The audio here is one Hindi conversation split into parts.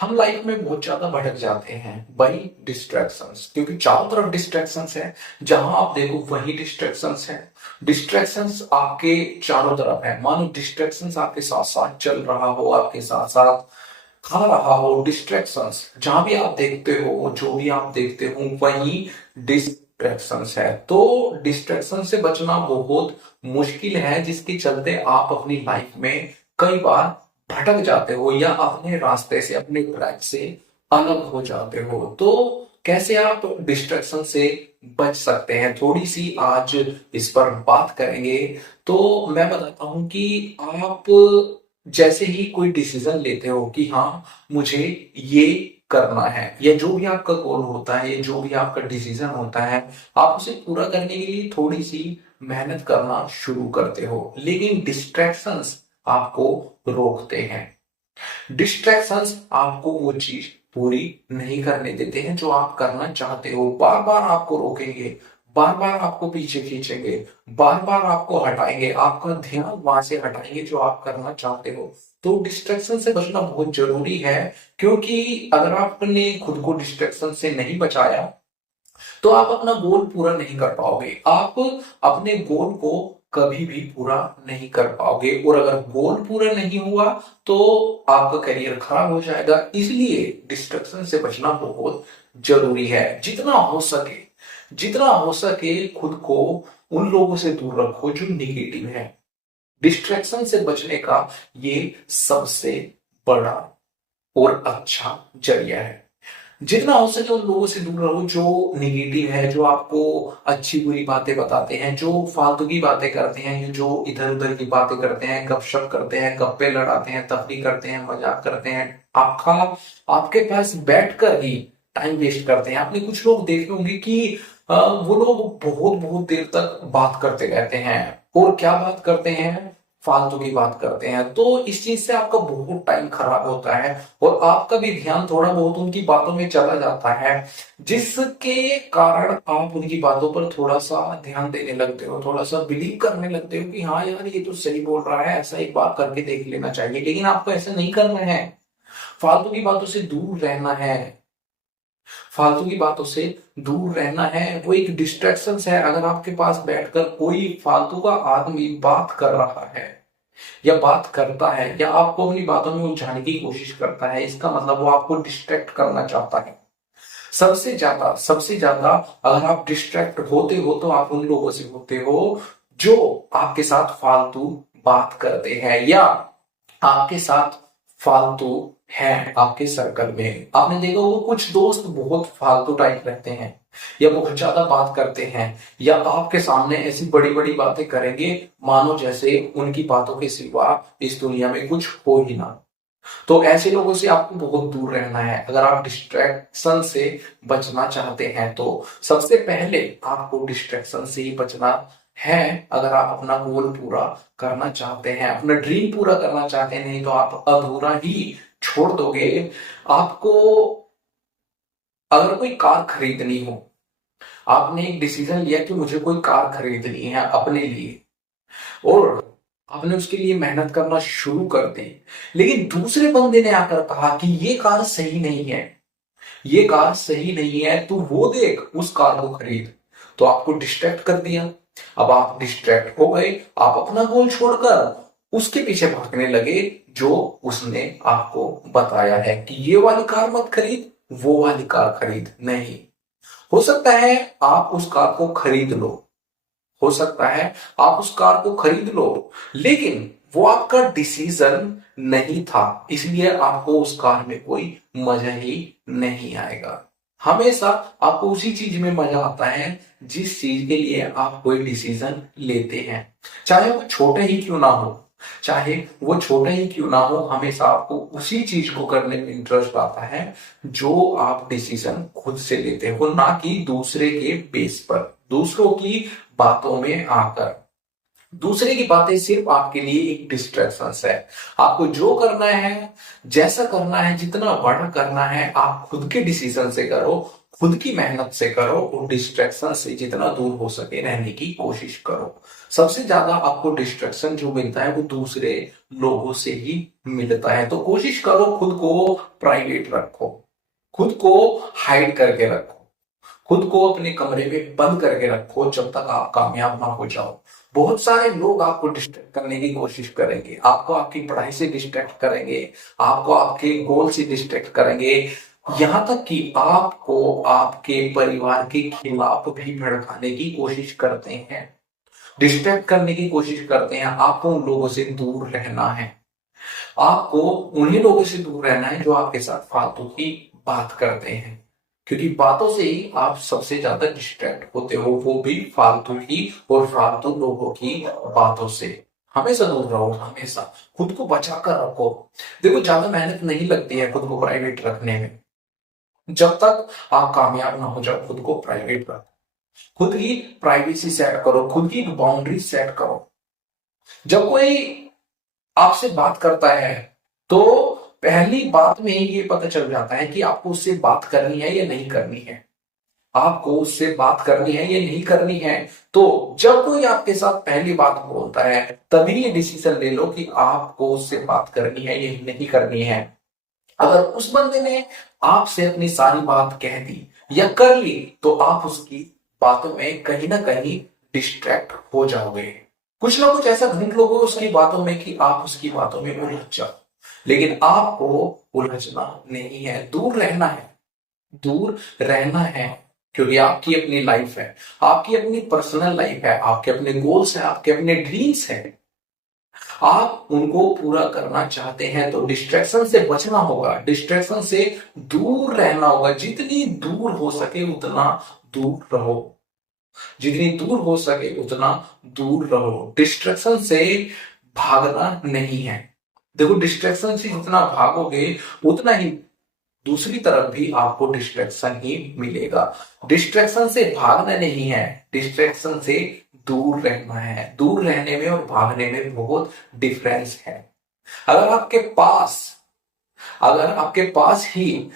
हम लाइफ में बहुत ज्यादा भटक जाते हैं बाई डिस्ट्रैक्शंस, क्योंकि चारों तरफ डिस्ट्रैक्शंस है। जहां आप देखो वही डिस्ट्रैक्शंस है। डिस्ट्रैक्शंस आपके चारों तरफ है। मानो डिस्ट्रैक्शंस आपके साथ साथ चल रहा हो, आपके साथ साथ खा रहा हो। डिस्ट्रैक्शंस जहां भी आप देखते हो, जो भी आप देखते हो वही डिस्ट्रैक्शंस है। तो डिस्ट्रैक्शन से बचना बहुत मुश्किल है, जिसके चलते आप अपनी लाइफ में कई बार भटक जाते हो या अपने रास्ते से, अपने ट्रैक से अलग हो जाते हो। तो कैसे आप डिस्ट्रैक्शन से बच सकते हैं, थोड़ी सी आज इस पर बात करेंगे। तो मैं बताता हूं कि आप जैसे ही कोई डिसीजन लेते हो कि हाँ मुझे ये करना है, या जो भी आपका गोल होता है, या जो भी आपका डिसीजन होता है, आप उसे पूरा करने के लिए थोड़ी सी मेहनत करना शुरू करते हो, लेकिन डिस्ट्रैक्शंस आपको रोकते हैं। डिस्ट्रैक्शंस आपको वो चीज पूरी नहीं करने देते हैं जो आप करना चाहते हो। बार बार आपको रोकेंगे, बार बार आपको पीछे खींचेंगे, बार बार आपको हटाएंगे, आपका ध्यान वहां से हटाएंगे जो आप करना चाहते हो। तो डिस्ट्रैक्शन से बचना बहुत जरूरी है, क्योंकि अगर आपने खुद को डिस्ट्रैक्शन से नहीं बचाया तो आप अपना गोल पूरा नहीं कर पाओगे। आप अपने गोल को कभी भी पूरा नहीं कर पाओगे, और अगर गोल पूरा नहीं हुआ तो आपका करियर खराब हो जाएगा। इसलिए डिस्ट्रक्शन से बचना बहुत जरूरी है। जितना हो सके खुद को उन लोगों से दूर रखो जो निगेटिव है। डिस्ट्रैक्शन से बचने का ये सबसे बड़ा और अच्छा जरिया है। जितना हो सके उन लोगों से दूर रहो जो निगेटिव है, जो आपको अच्छी बुरी बातें बताते हैं, जो फालतू की बातें करते हैं, जो इधर उधर की बातें करते हैं, गपशप करते हैं, गप्पे लड़ाते हैं, तफरी करते हैं, मजाक करते हैं, आपका आपके पास बैठकर ही टाइम वेस्ट करते हैं। आपने कुछ लोग देखे होंगे कि वो लोग बहुत बहुत देर तक बात करते रहते हैं। और क्या बात करते हैं? फालतू की बात करते हैं। तो इस चीज से आपका बहुत टाइम खराब होता है, और आपका भी ध्यान थोड़ा बहुत उनकी बातों में चला जाता है, जिसके कारण आप उनकी बातों पर थोड़ा सा ध्यान देने लगते हो, थोड़ा सा बिलीव करने लगते हो कि हाँ यार ये तो सही बोल रहा है, ऐसा एक बार करके देख लेना चाहिए। लेकिन आपको ऐसा नहीं करना है। फालतू की बातों से दूर रहना है। फालतू की बातों से दूर रहना है। वो एक डिस्ट्रैक्शन है। अगर आपके पास बैठकर कोई फालतू का आदमी बात कर रहा है, या बात करता है, या आपको अपनी बातों में उलझाने की कोशिश करता है, इसका मतलब वो आपको डिस्ट्रैक्ट करना चाहता है। सबसे ज्यादा अगर आप डिस्ट्रैक्ट होते हो तो आप उन लोगों से होते हो जो आपके साथ फालतू बात करते हैं, या आपके साथ फालतू है आपके सर्कल में। आपने देखा वो कुछ दोस्त बहुत फालतू टाइप रहते हैं, या बहुत ज्यादा बात करते हैं, या आपके सामने ऐसी बड़ी बड़ी बातें करेंगे मानो जैसे उनकी बातों के सिवा इस दुनिया में कुछ हो ही ना। तो ऐसे लोगों से आपको बहुत दूर रहना है। अगर आप डिस्ट्रैक्शन से बचना चाहते हैं तो सबसे पहले आपको डिस्ट्रैक्शन से ही बचना है। अगर आप अपना गोल पूरा करना चाहते हैं, अपना ड्रीम पूरा करना चाहते हैं, नहीं तो आप अधूरा ही छोड़ दोगे। आपको अगर कोई कार खरीदनी हो, आपने एक डिसीजन लिया कि मुझे कोई कार खरीदनी है अपने लिए, और आपने उसके लिए मेहनत करना शुरू कर दी, लेकिन दूसरे बंदे ने आकर कहा कि ये कार सही नहीं है, ये कार सही नहीं है, तू वो देख उस कार को खरीद। तो आपको डिस्ट्रैक्ट कर दिया। अब आप डिस्ट्रैक्ट हो गए, आप अपना गोल छोड़कर उसके पीछे भागने लगे जो उसने आपको बताया है कि ये वाली कार मत खरीद, वो वाली कार खरीद। नहीं, हो सकता है आप उस कार को खरीद लो, हो सकता है आप उस कार को खरीद लो, लेकिन वो आपका डिसीजन नहीं था, इसलिए आपको उस कार में कोई मजा ही नहीं आएगा। हमेशा आपको उसी चीज में मजा आता है जिस चीज के लिए आप कोई डिसीजन लेते हैं, चाहे वो छोटा ही क्यों ना हो। चाहे वो छोटा ही क्यों ना हो, हमेशा आपको उसी चीज को करने में इंटरेस्ट आता है जो आप डिसीजन खुद से लेते हो, ना कि दूसरे के बेस पर, दूसरों की बातों में आकर। दूसरे की बातें सिर्फ आपके लिए एक डिस्ट्रैक्शन है। आपको जो करना है, जैसा करना है, जितना बड़ा करना है, आप खुद के डिसीजन से करो, खुद की मेहनत से करो, और डिस्ट्रैक्शन से जितना दूर हो सके रहने की कोशिश करो। सबसे ज्यादा आपको डिस्ट्रैक्शन जो मिलता है वो दूसरे लोगों से ही मिलता है। तो कोशिश करो खुद को प्राइवेट रखो, खुद को हाइड करके रखो, खुद को अपने कमरे में बंद करके रखो जब तक आप कामयाब ना हो जाओ। बहुत सारे लोग आपको डिस्ट्रैक्ट करने की कोशिश करेंगे, आपको आपकी पढ़ाई से डिस्ट्रैक्ट करेंगे, आपको आपके गोल से डिस्ट्रैक्ट करेंगे, यहां तक कि आपको आपके परिवार के खिलाफ भी भड़काने की कोशिश करते हैं, डिस्ट्रैक्ट करने की कोशिश करते हैं। आपको उन लोगों से दूर रहना है, आपको उन्हीं लोगों से दूर रहना है जो आपके साथ फालतू की बात करते हैं, क्योंकि बातों से ही आप सबसे ज्यादा डिस्ट्रैक्ट होते हो, वो भी फालतू की और फालतू लोगों की बातों से। हमेशा दूर रहो, हमेशा खुद को बचा कर रखो। देखो, ज्यादा मेहनत नहीं लगती है खुद को प्राइवेट रखने में। जब तक आप कामयाब ना हो जाओ, खुद को प्राइवेट रखो, खुद की प्राइवेसी सेट करो, खुद की बाउंड्री सेट करो। जब कोई आपसे बात करता है तो पहली बात में ही ये पता चल जाता है कि आपको उससे बात करनी है या नहीं करनी है, आपको उससे बात करनी है या नहीं करनी है। तो जब कोई आपके साथ पहली बात बोलता है तभी ये डिसीजन ले लो कि आपको उससे बात करनी है या नहीं करनी है। अगर उस बंदे ने आपसे अपनी सारी बात कह दी या कर ली तो आप उसकी बातों में कहीं ना कहीं डिस्ट्रैक्ट हो जाओगे, कुछ ना कुछ ऐसा ढूंढ लोगे उसकी बातों में कि आप उसकी बातों में उलझ जाओ। लेकिन आपको उलझना नहीं है, दूर रहना है, दूर रहना है, क्योंकि आपकी अपनी लाइफ है, आपकी अपनी पर्सनल लाइफ है, आपके अपने गोल्स हैं, आपके अपने ड्रीम्स हैं। आप उनको पूरा करना चाहते हैं तो डिस्ट्रैक्शन से बचना होगा, डिस्ट्रैक्शन से दूर रहना होगा। जितनी दूर हो सके उतना दूर रहो, जितनी दूर हो सके उतना दूर रहो। डिस्ट्रैक्शन से भागना नहीं है। देखो, डिस्ट्रैक्शन से जितना भागोगे उतना ही दूसरी तरफ भी आपको डिस्ट्रैक्शन ही मिलेगा। डिस्ट्रैक्शन से भागना नहीं है, डिस्ट्रैक्शन से दूर रहना है। दूर रहने में और भागने में बहुत डिफरेंस है। अगर आपके पास अगर आपके पास ही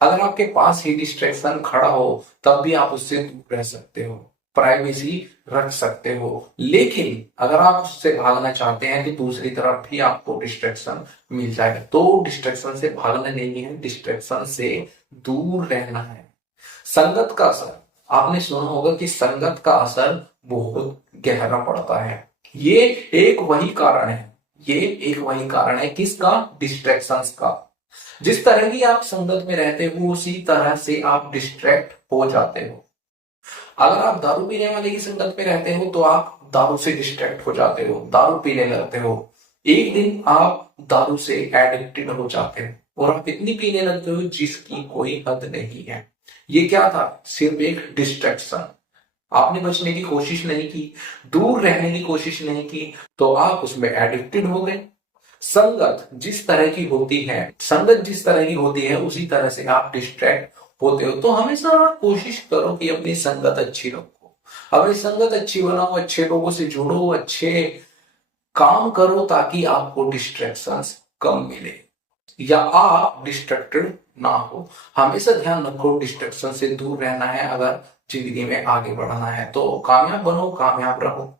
अगर आपके पास ही डिस्ट्रैक्शन खड़ा हो तब भी आप उससे दूर रह सकते हो, प्राइवेसी रख सकते हो। लेकिन अगर आप उससे भागना चाहते हैं तो दूसरी तरफ भी आपको डिस्ट्रैक्शन मिल जाएगा। तो डिस्ट्रैक्शन से भागना नहीं है, डिस्ट्रैक्शन से दूर रहना है। संगत का असर, आपने सुना होगा कि संगत का असर बहुत गहरा पड़ता है। ये एक वही कारण है, ये एक वही कारण है किसका? डिस्ट्रैक्शंस का। जिस तरह की आप संगत में रहते हो उसी तरह से आप डिस्ट्रैक्ट हो जाते हो। अगर आप दारू पीने वाले की संगत में रहते हो तो आप दारू से डिस्ट्रैक्ट हो जाते हो, दारू पीने लगते हो। एक दिन आप दारू से एडिक्टेड हो जाते हो और आप इतनी पीने लगते हो जिसकी कोई हद नहीं है। ये क्या था? सिर्फ एक डिस्ट्रैक्शन। आपने बचने की कोशिश नहीं की, दूर रहने की कोशिश नहीं की, तो आप उसमें एडिक्टेड हो गए। संगत जिस तरह की होती है उसी तरह से आप डिस्ट्रैक्ट होते हो। तो हमेशा कोशिश करो कि अपनी संगत अच्छी रखो, अपनी संगत अच्छी बनाओ, अच्छे लोगों से जुड़ो, अच्छे काम करो ताकि आपको डिस्ट्रैक्शंस कम मिले या आप डिस्ट्रैक्टेड ना हो। हमेशा ध्यान रखो, डिस्ट्रैक्शन से दूर रहना है अगर जिंदगी में आगे बढ़ना है। तो कामयाब बनो, कामयाब रहो।